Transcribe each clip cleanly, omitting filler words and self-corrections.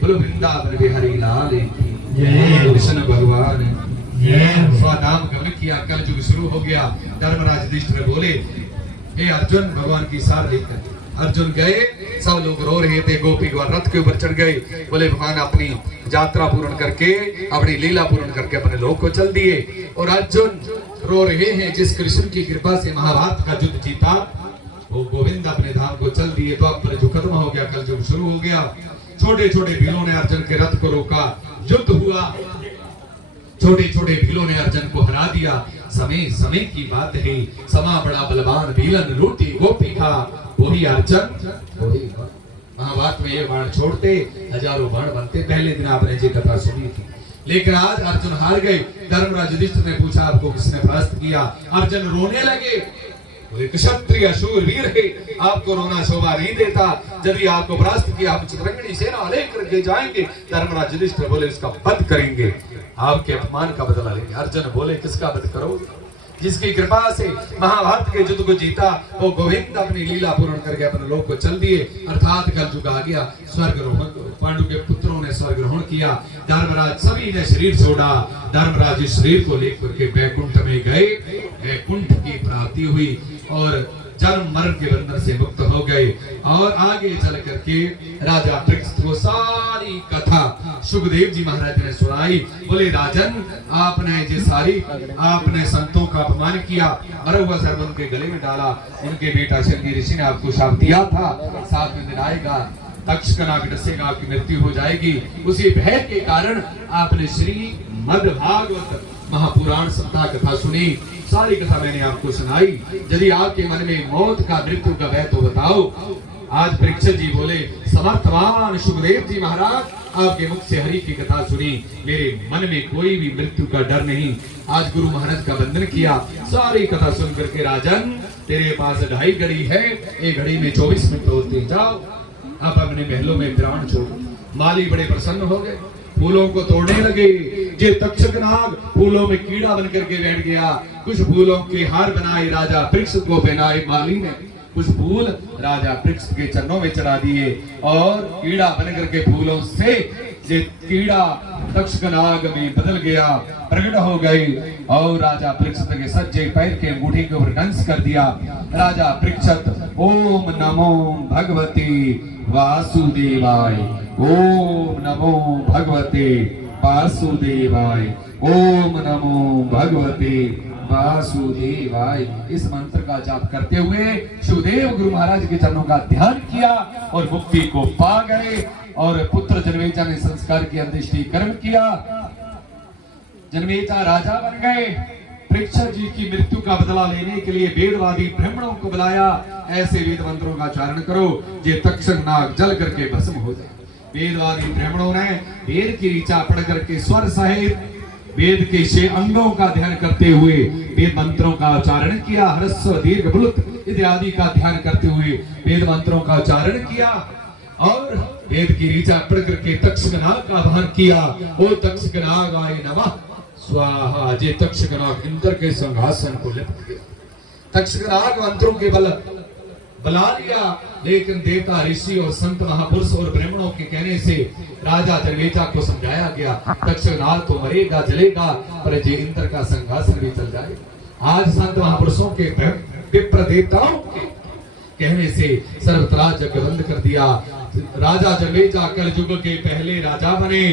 बोलो वृंदावन बिहारी लाल की जय। कृष्ण भगवान स्वनाम गमन किया। कल युग शुरू हो गया। धर्मराज युधिष्ठिर बोले, हे अर्जुन, भगवान की सार लेकर अर्जुन गए। सब लोग रो रहे थे। गोपी गण रथ के ऊपर चढ़ गए। बोले भगवान अपनी यात्रा पूर्ण करके, अपनी लीला पूर्ण करके अपने लोक को चल दिए। और अर्जुन रो रहे हैं, जिस कृष्ण की कृपा से महाभारत का युद्ध जीता, वो गोविंद अपने धाम को चल दिए। तो अब पर जो खत्म हो गया, कल युग शुरू हो गया। छोटे छोटे भीलों ने अर्जुन के रथ को रोका। युद्ध हुआ। छोटे छोटे भीलों ने अर्जुन को हरा दिया। समय समय की बात है। समा बड़ा बलवान, भीलन लूटी गोपी खा, वही अर्जुन वही महाभारत में ये बाण छोड़ते हजारों बाण बनते। पहले दिन आपने ये कथा सुनी थी, लेकिन आज अर्जुन हार गए। धर्मराज युधिष्ठिर ने पूछा, आपको किसने परास्त किया? अर्जुन रोने लगे। बोले, क्षत्रिय शूरवीर है, आपको रोना शोभा नहीं देता। यदि आपको परास्त किया, हम चित्रंगनी सेना लेकर के जाएंगे। धर्मराज युधिष्ठिर बोले, इसका वध करेंगे, आपके अपमान का बदला लेंगे। अर्जुन बोले, किसका वध करोगे? जिसकी कृपा से महाभारत के युद्ध को जीता, वो गोविंद अपनी लीला पूर्ण करके अपने लोक को चल दिए। अर्थात कल युग आ गया। स्वर्ग रोहण, पांडु के पुत्रों ने स्वर्ग ग्रहण किया। धर्मराज सभी ने शरीर छोड़ा। धर्मराज इस शरीर को लेकर के बैकुंठ में गए। बैकुंठ की प्राप्ति हुई और जन्म मरण के बंधन से मुक्त हो गए। और आगे चल करके राजा पृथ्वी को सारी कथा सुखदेव जी महाराज ने सुनाई। बोले, राजन, आपने जो सारी आपने संतों का अपमान किया, मरा हुआ सर्प उनके गले में डाला। उनके बेटा शल्य ऋषि ने आपको शाप दिया था, 7वें दिन आएगा, तक्षकनाग डसेगा, आपकी मृत्यु हो जाएगी। उसी भय के कारण आपने श्री मद्भागवत महापुराण सप्ताह कथा सुनी। सारी कथा मैंने आपको सुनाई। यदि आपके मन में मौत का, मृत्यु का भय, तो बताओ। आज परीक्षित जी बोले, समर्थवान सुखदेव जी महाराज, आपके मुख से हरि की कथा सुनी, मेरे मन में कोई भी मृत्यु का डर नहीं। आज गुरु महाराज का वंदन किया। सारी कथा सुन करके, राजन, तेरे पास 2.5 घड़ी है, एक घड़ी में 24 मिनट होते, जाओ आप अपने महलों में प्राण छोड़ो। माली बड़े प्रसन्न हो गए, फूलों को तोड़ने लगे। ये तक्षकनाग फूलों में कीड़ा बन करके बैठ गया। कुछ फूलों के हार बनाए, राजा पृथ्वी को पहनाए माली ने। कुछ फूल राजा पृथ्वी के चरणों में चढ़ा दिए और कीड़ा बन करके फूलों से ये कीड़ा तक्षकनाग में बदल गया, प्रकट हो गई। और राजा पृथ्वी के सज्जे पैर के अंगूठे के ऊपर डांस कर दिया। राजा पृथ्वी, ओम नमो भगवती वासुदेवाय, ओम नमो भगवते वासुदेवाय, ओम नमो भगवते वासुदेवाय। इस मंत्र का जाप करते हुए सुखदेव गुरु महाराज के चरणों का ध्यान किया और मुक्ति को पा गए। और पुत्र जन्मेजा ने संस्कार की अंत्येष्टि कर्म किया। जन्मेजा राजा बन गए। परीक्षित जी की मृत्यु का बदला लेने के लिए वेदवादी ब्राह्मणों को बुलाया। ऐसे वेद मंत्रों का उच्चारण करो, ये तक्षकनाग जल करके भस्म हो जाए। वेदवादी ब्राह्मणों ने वेद की ऋचा पढ़ करके स्वर सहित वेद के 6 अंगों का ध्यान करते हुए वेद मंत्रों का उच्चारण किया। ह्रस्व दीर्घ ब्लुत इत्यादि का ध्यान करते हुए वेद मंत्रों का उच्चारण किया और वेद की ऋचा पढ़ करके तक्षकनाग का आह्वान किया। ओ तक्षकनागाय नमः स्वाहा। जे तक्षकनाग इंद्र के सिंहासन को लिपट गया। तक्षकनाग मंत्रों के बल बुला लिया, लेकिन देवता, ऋषि और संत महापुरुष और ब्राह्मणों के कहने से राजा जन्मेजा को समझाया गया, तक्षकनाग तो मरेगा, जलेगा, पर जे इंद्र का सिंहासन भी चल जाएगा। आज संत महापुरुषों के विप्र देवताओं के कहने से सर्वत्र यज्ञ बंद कर दिया। राजा जन्मेजा कल युग के पहले राजा बने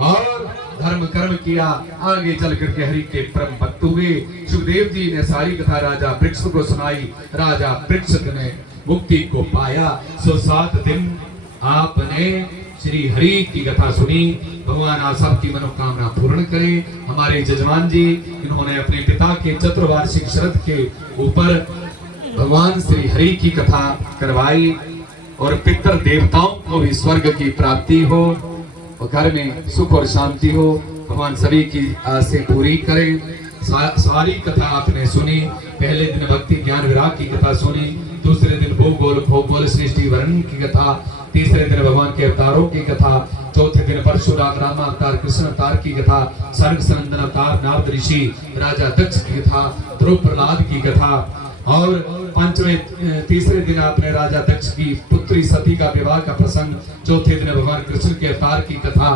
और धर्म कर्म किया। आगे चल करके हरि के परम भक्त हुए। सुखदेव जी ने सारी कथा राजा पृथ्वी को सुनाई। राजा पृथ्वी ने मुक्ति को पाया। 7 दिन आपने श्री हरि की कथा सुनी। भगवान आप सबकी मनोकामना पूर्ण करें। हमारे जजमान जी, इन्होंने अपने पिता के चतुर्वार्षिक श्राद्ध के ऊपर भगवान श्री हरि की कथा करवाई और पितर देवताओं को भी स्वर्ग की प्राप्ति हो और घर में सुख और शांति हो। भगवान सभी की आसें पूरी करें। सारी कथा आपने सुनी। पहले दिन भक्ति ज्ञान विराग की कथा सुनी, दूसरे दिन भूगोल सृष्टि वर्णन की कथा, तीसरे दिन भगवान के अवतारों की कथा, चौथे दिन परशुराम राम अवतार, कृष्ण अवतार की कथा, सर्ग सनंदन अवतार, नारद ऋषि, राजा दक्ष की कथा, ध्रुव प्रहलाद की कथा, और पंचवें तीसरे दिन आपने राजा दक्ष की पुत्री सती का विवाह का प्रसंग, चौथे दिन भगवान कृष्ण के अवतार की कथा,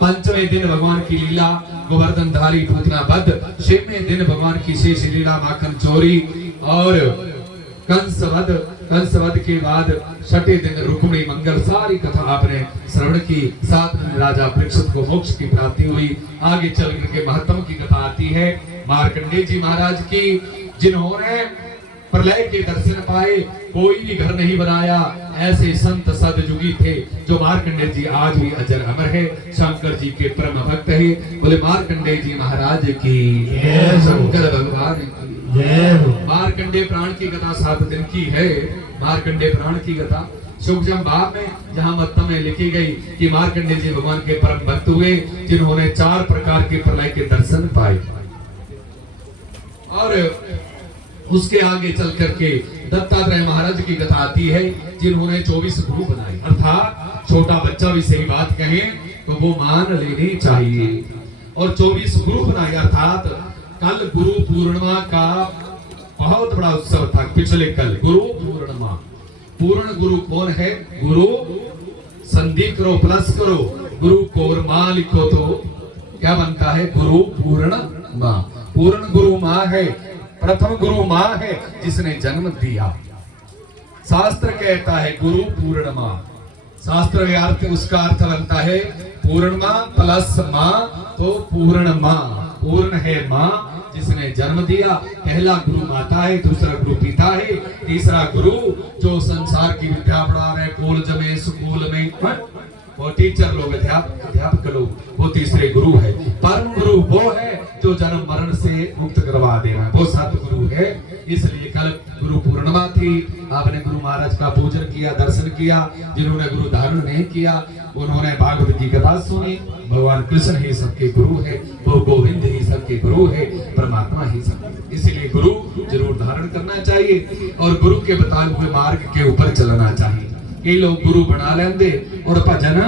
पंचवें दिन भगवान की लीला गोवर्धनधारी पूतना वध, छठवें दिन भगवान की शेष लीला माखन चोरी और कंसवध के बाद छठे दिन रुक्मिणी मंगल, सारी कथा आपने श्रवण की। सात दिन राजा परीक्षित को मोक्ष की प्राप्ति हुई। आगे चल करके महत्तम की कथा आती है मार्कंडेय जी महाराज की, जिन्होंने प्रलय के दर्शन पाए, कोई भी घर नहीं बनाया। ऐसे संत सदयुगी थे जो मार्कंडेय जी आज भी अजर अमर है, शंकर जी के परम भक्त है। बोले मार्कंडेय जी महाराज की जय, शंकर भगवान की जय। मार्कंडेय प्राण की कथा 7 दिन की है। मार्कंडेय प्राण की कथा शुभजम भाव में जहां मत्तम में लिखी गई कि मार्कंडेय जी भगवान के परम भक्त हुए, जिन्होंने 4 प्रकार के प्रलय के दर्शन पाए। और उसके आगे चल करके दत्तात्रेय महाराज की कथा आती है, जिन्होंने 24 गुरु बनाए। अर्थात छोटा बच्चा भी सही बात कहे तो वो मान लेनी चाहिए। और 24 गुरु बनाए, अर्थात कल गुरु पूर्णिमा का बहुत बड़ा उत्सव था। पिछले कल गुरु पूर्णिमा। पूर्ण गुरु कौन है? गुरु संधि करो, प्लस करो, गुरु कोरमा लिखो तो क्या बनता है? गुरु पूर्णिमा। पूर्ण गुरु माँ है, प्रथम गुरु माँ है जिसने जन्म दिया। शास्त्र कहता है गुरु पूर्णिमा। शास्त्र में अर्थ, उसका अर्थ बनता है पूर्णिमा प्लस माँ, तो पूर्ण माँ। पूर्ण है माँ जिसने जन्म दिया। पहला गुरु माता है, दूसरा गुरु पिता है, तीसरा गुरु जो संसार की विद्या पढ़ा रहे कॉलेज में, स्कूल में, वो टीचर लोग, अध्यापक लोग, वो तीसरे गुरु है। परम गुरु वो है जो जन्म मरण से मुक्त करवा देना, वो सतगुरु है। इसलिए कल गुरु पूर्णिमा थी। आपने गुरु महाराज का पूजन किया, दर्शन किया। जिन्होंने गुरु धारण नहीं किया उन्होंने भागवत की कथा सुनी। भगवान कृष्ण ही सबके गुरु है, वो गोविंद ही सबके गुरु है, परमात्मा ही सबके। इसीलिए गुरु जरूर धारण करना चाहिए और गुरु के बताए हुए मार्ग के ऊपर चलना चाहिए। कई लोग गुरु बना लेंदे और भजन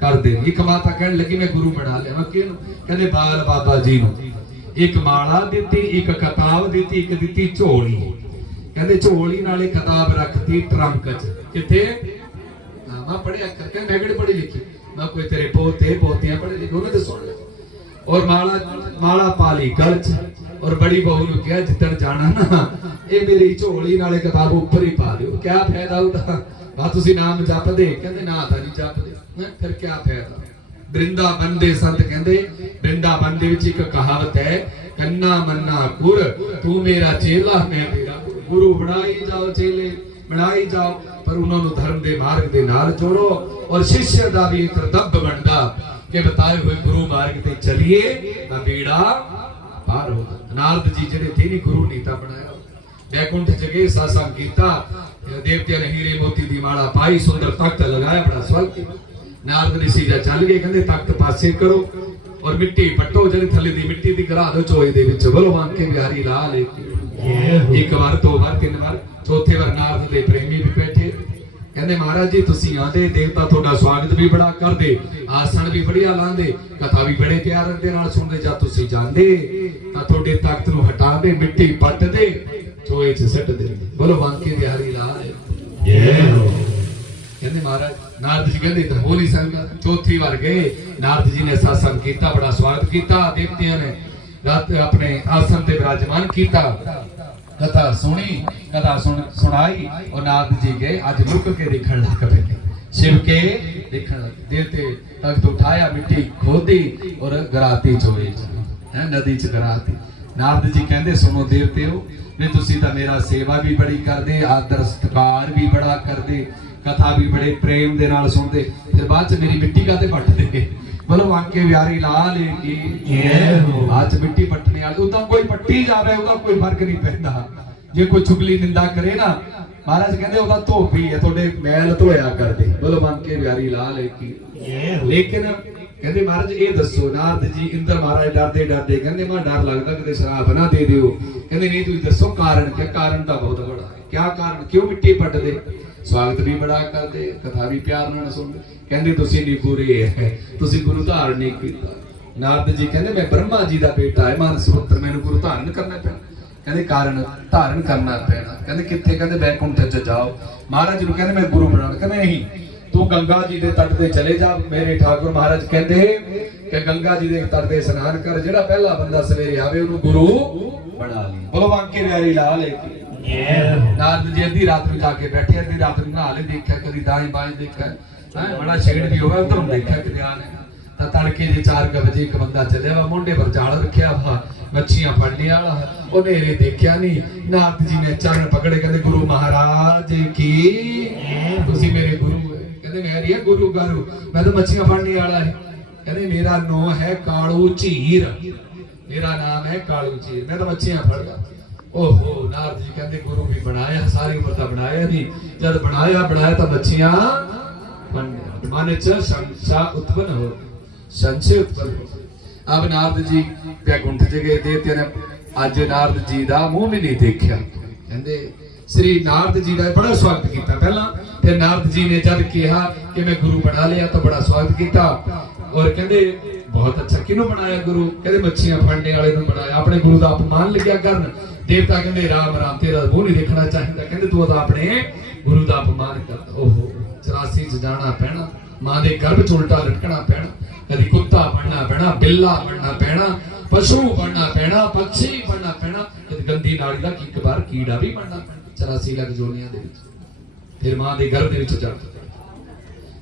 कर दे। एक माता कहने लगी मैं गुरु बना लिया। कहते बाल बाबा जी ने एक माला दी, एक किताब दी, एक दी झोली। कहते झोली नाले किताब रखती ट्रंक च। किथे? मैं पढ़िया करके मैं किहड़ी पढ़ी लिखी? मैं कोई तेरे पोते पोतियां पढ़े लिखे उन्हें तो सुन ले। और माला पाली गल च। और बड़ी बहू ने कहा जितन जाना ना ये मेरी झोली नाले किताब ऊपर ही पा दियो। क्या फायदा उसका? बा तुसी नाम जपदे? कहते ना था नहीं जपदे। फिर क्या फायदा? वृंदावन दे संत कहते वृंदावन दे विच एक कहावत है, कन्ना मन्ना कुर तू मेरा चेला मैं तेरा गुरु। बनाई जाओ चेले, बनाई जाओ, पर उन्होंने धर्म दे मार्ग दे नाल जोड़ो। और शिष्य दा भी एक कर्तव्य बनदा कि बताए हुए गुरु मार्ग ते चलिए ना बेड़ा पार हो। नारद जी जेडे थे नी गुरु नीता बनाया। वैकुंठ जगे सत्संग कीता, देवतियां ने हीरे मोती दी माला पाई, सुंदर तख्त लगाया, बड़ा स्वर्ग। नारद ने सीधा चल गए, कहते तख्त पासे करो और मिट्टी पट्टो, जड़ी थले दी मिट्टी दी करा दो चोई दे विच। बोलो बांके बिहारी लाल की। एक बार, 2 बार, 3 बार, चौथे बार नारद दे प्रेमी भी बैठे। कहते महाराज जी तुसी आंदे, देवता ਤੁਹਾਡਾ स्वागत भी बड़ा करदे, आसन भी बढ़िया लांदे, कथा भी बड़े प्यार दे नाल सुनदे। जा तुसी जांदे तां ਤੁਹਾਡੇ तख्त ਨੂੰ हटा दे, मिट्टी पट दे, चोए च सट दे। बोलो बांके बिहारी लाल जय हो। कहते महाराज, नारद जी कहते हो नहीं सकता। चौथी बार गए, नारद जी ने सत्संग किया, बड़ा स्वागत किया। देवतियों ने रात अपने आसन पे विराजमान किया, कथा सुनी, कथा सुनाई और नारद जी गए। आज मुक के देखने लग पे, शिव के देखने लगे। देवते तख्त उठाया, मिट्टी खोदी और गराती चोए है नदी च गराती। नारद जी कहते सुनो देवते हो, वे तुसी तां मेरा सेवा भी बड़ी करदे, आदर सत्कार भी बड़ा करदे, कथा भी बड़े प्रेम दे नाल सुनदे, फिर बाद च मेरी मिट्टी काते पट दे। बोलो वाके बिहारी लाल की जय हो। आज मिट्टी पटने वाले उदा कोई पट्टी जावे, उदा कोई फर्क नहीं पैंदा। जे कोई चुगली निंदा करे ना, महाराज कहते उदा धोबी है, थोड़े मैल धोया कर दे। बोलो वाके बिहारी लाल की जय हो। लेकिन कहते महाराज ये दसो, नारद जी इंद्र महाराज डरदे डरदे कहते मैं डर लगता कि शराब ना दे दियो। कहते नहीं तुम दसो कारण क्या? कारण तो बहुत बड़ा है। क्या कारण? क्यों मिट्टी पट दे? स्वागत भी बड़ा करते, कथा भी प्यार नाल सुनदे। कहते तुसी नहीं पूरे है, तुसी गुरु धारण नहीं कीता। नारद जी कहते मैं ब्रह्मा जी दा बेटा है, मानस पुत्र, मैनू गुरु धारण करना पैना। कहते कारण धारण करना पैना। कहते कित्थे? कहते बैकुंठ च जाओ। महाराज नूं कहते मैं गुरु बनाना। कहते नहीं, तू गंगा जी के तट ते चले जा। मेरे ठाकुर महाराज कहते कि गंगा जी के तट ते स्नान कर, जेड़ा पहला बंदा सवेरे आवे उन्होंने गुरु बना ली। बोलो बांके बिहारी लाल की। नारद जी अद्धी रात में जाके बैठे, अद्धी रात में नहा ले, देखा कभी दाएं बाएं देखा, बड़ा छेड़ भी होगा उधर देखा कि ध्यान है। तड़के जे 4 बजे एक बंदा चलिया वा, मुंडे पर जाल रखिया वा, मच्छियां फड़ने वाला, उन्हें देखा नहीं। नारद जी ने चरण पकड़े, कहते गुरु महाराज की, तुसी मेरे गुरु है। कहते मेरी है गुरु गारू, मैं तो मच्छियां फड़ने वाला है। कहते मेरा नाम है कालू झीर, मेरा नाम है कालू झीर, मैं तो मच्छियां फड़दा। ओहो, नारद जी कहते गुरु भी बनाया, सारी उम्र तो बनाया नहीं, जब बनाया तो मच्छियां माने च संशय उत्पन्न हो, संशय उत्पन्न हो। अब नारद जी बैकुंठ च गए, देवते ने अज नारद जी का मुंह भी नहीं देखा। कहते श्री नारद जी का बड़ा स्वागत किया पहला, फिर नारद जी ने जब कहा कि मैं गुरु बना लिया तो बड़ा स्वागत किया। और कहते बहुत अच्छा, किनू बनाया गुरु? कहते मच्छियां फड़ने वाले नूं बनाया। अपने गुरु का अपमान लग्या करन। देवता कहते राम राम, तेरा मुंह नहीं देखना चाहिए। कहते तू तो अपने गुरु का अपमान करता। ओहो, 84 च जाना पैना, मां दे गर्भ च उल्टा लटकना पैना, कभी कुत्ता बनना पैना, बिल्ला बनना पैना, पशु बनना पैना, पक्षी बनना पैना, कभी गंदी नाली का एक बार कीड़ा भी बनना पैना। 84 लाख जोनियां दे विच, फिर मां दे गर्भ दे विच जाके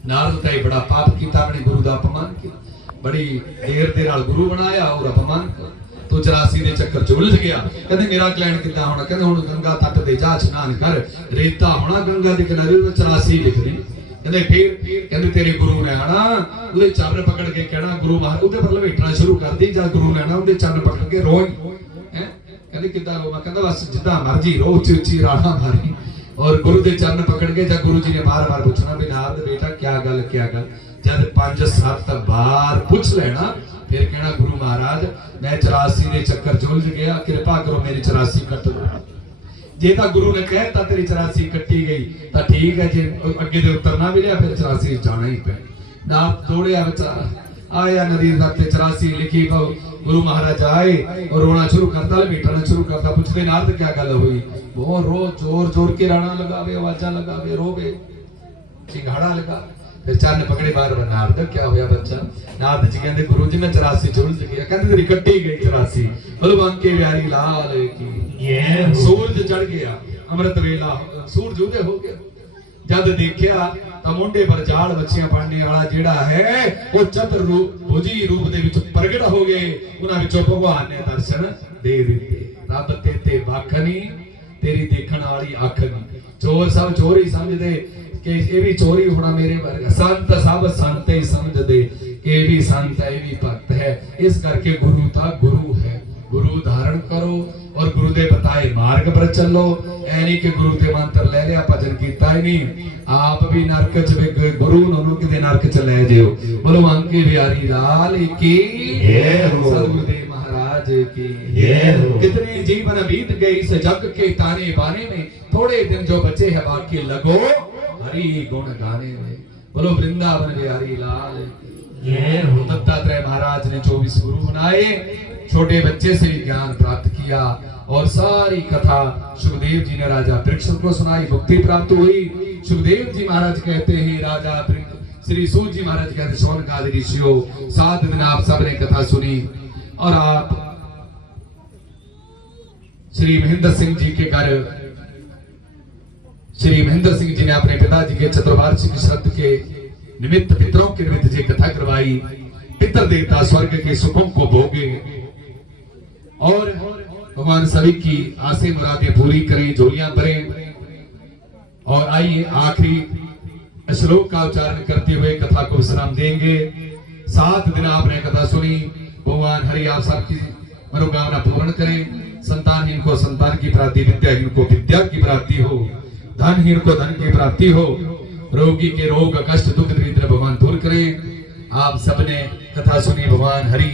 नारद ताई बड़ा पाप किया, अपने गुरु का अपमान किया, बड़ी देर दे नाल गुरु बनाया और अपमान किया। तो 84 दे चक्कर च उलझ गया। कहते मेरा क्लैन कितना होना? कहते हुण गंगा तट ते जा स्नान कर, रेता होना गंगा दे किनारे, 84 लिख दी। कहते फिर कहते तेरे गुरु ने आना, उहदे चरण पकड़ के कहना गुरु महाराज, उहदे पर लपेटना शुरू कर दी। जा गुरु ने आना, उहदे चरण पकड़ के रोई हैं। कहते किदा रो? मैं कहता बस जिद्दां मर्जी रो, उच्ची उच्ची राणा मारी। और गुरु के चरण पकड़ के जब गुरु जी ने बार बार पूछना भी नारद बेटा क्या गल क्या गल, जब 5-7 बार पूछ लेना, फिर कहना गुरु महाराज मैं 84 के चक्कर च उलझ गया, कृपा करो मेरी 84 कट दो। जे तो गुरु ने कहता तेरी 84 कट्टी गई तो ठीक है, जे अगे दे उतरना भी लिया फिर 84 जाना ही पे। नाथ दौड़िया बेचारा, आया नदी तक 84 लिखी, गुरु महाराज आए और रोना शुरू करता, लपेटना शुरू करता। पूछते नारद क्या गल हुई? वो रो जोर जोर के राणा लगावे, आवाजा लगावे, रोवे, चिंगाड़ा लगा। फिर चरण पकड़े बार बार, नारद क्या होया बच्चा? नारद जी कहते गुरु जी मैं 84 च उलझ गया। कहते तेरी कट्टी गई 84। बोलो बांके बिहारी लाल की। सूरज चढ़ गया, अमृत वेला, सूरज उदय हो गया। जद देखिया तो मुंडे पर जाल मच्छियां पाने वाला जेड़ा है वो चतुर रूप भुजी रूप दे विच प्रगट हो गए। उन्हां विचों भगवान ने दर्शन दे दिते। रब ते बाखनी तेरी देखण वाली अख नहीं। चोर सब चोर ही समझदे कि ये भी चोरी होना मेरे वर्गा, संत सब संत ही समझदे कि ये भी संत है, ये भी भक्त है। इस करके गुरु था गुरु है, गुरु धारण करो और गुरु दे बताए मार्ग पर चलो। ऐ नहीं कि गुरु दे मंत्र ले लिया भजन कीता ही नहीं, आप भी नरक च वे गुरु नूं किते नरक च ले जियो। बोलो बांके बिहारी लाल की, सतगुरुदेव महाराज की। कितने जीवन बीत गए इस जग के ताने बाने में, थोड़े दिन जो बचे हैं बाकी लगो हरि गुण गाने में। बोलो वृंदावन बिहारी लाल की। दत्तात्रेय महाराज ने 24 गुरु बनाए, छोटे बच्चे से ज्ञान प्राप्त किया और सारी कथा सुखदेव जी ने राजा परीक्षित को सुनाई, मुक्ति प्राप्त हुई। सुखदेव जी महाराज कहते हैं, राजा श्री सूत जी महाराज कहते शौनकादि ऋषियों 7 दिन आप सबने कथा सुनी और आप श्री महेंद्र सिंह जी के घर, श्री महेंद्र सिंह जी ने अपने पिताजी के चतुर्वार्षिक श्राद्ध के निमित्त पितरों के निमित्त जी कथा करवाई। पितर देवता स्वर्ग के सुखों को भोगे और भगवान सभी की आसे मुरादें पूरी करें, झोलियां भरें। और आइए आखिरी श्लोक का उच्चारण करते हुए कथा को विश्राम देंगे। 7 दिन आपने कथा सुनी। भगवान हरि आप सबकी मनोकामना पूर्ण करें। संतानहीन को संतान की प्राप्ति, विद्याहीन को विद्या की प्राप्ति हो, धनहीन को धन की प्राप्ति हो, रोगी के रोग कष्ट दुख दरिद्र भगवान दूर करें। आप सबने कथा सुनी, भगवान हरि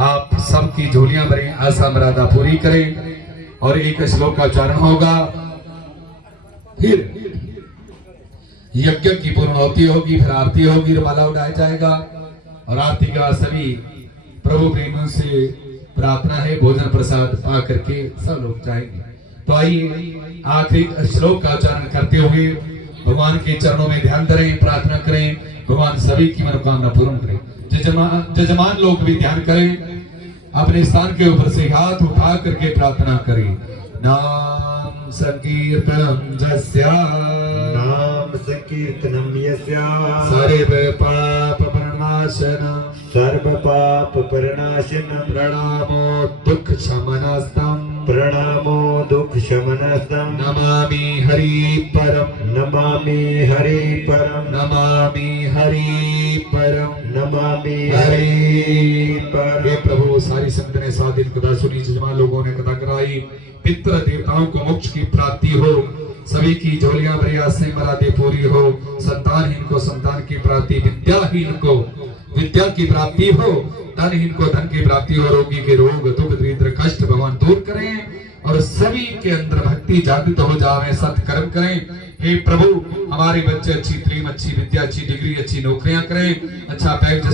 आप सबकी झोलियां भरें, आशा मरादा पूरी करें। और एक श्लोक का उच्चारण होगा, फिर यज्ञ की पूर्णाहुति होगी, फिर आरती होगी, माला उड़ाया जाएगा और आरती का सभी प्रभु प्रेम से प्रार्थना है भोजन प्रसाद पा करके सब लोग जाएंगे। तो आइए आखिरी श्लोक का उच्चारण करते हुए भगवान के चरणों में ध्यान करें, प्रार्थना करें, भगवान सभी की मनोकामना पूर्ण करें। जजमान लोग भी ध्यान करें, अपने स्थान के ऊपर से हाथ उठा करके प्रार्थना करें। नाम संकीर्तनम जस्या, नाम संकीर्तनम यस्या, सर्व पाप प्रणाशनम, सर्व पाप प्रणाशनम, प्रणामो दुख शमनस्तम, प्रणामो दुख शमनस्तम, नमामि हरि परम, नमामि हरि परम, नमामि हरि परम, नमामि हरि हरि परम। हे परम। प्रभु, सारी संगत ने सात दिन कथा सुनी, जजमान लोगों ने कथा कराई, पितृ देवताओं को मोक्ष की प्राप्ति हो, सभी की झोलियां भरी आसें मरादे पूरी हो, संतानहीन को संतान की प्राप्ति, विद्याहीन को विद्या की प्राप्ति हो, धनहीन को धन की प्राप्ति हो, रोगी के रोग दुख दरिद्र कष्ट भगवान दूर करें और सभी के अंदर भक्ति जागृत हो जावे, सत्कर्म करें। हे प्रभु, हमारे बच्चे अच्छी प्रेम, अच्छी विद्या, अच्छी डिग्री, अच्छी नौकरियां करें, अच्छा पैक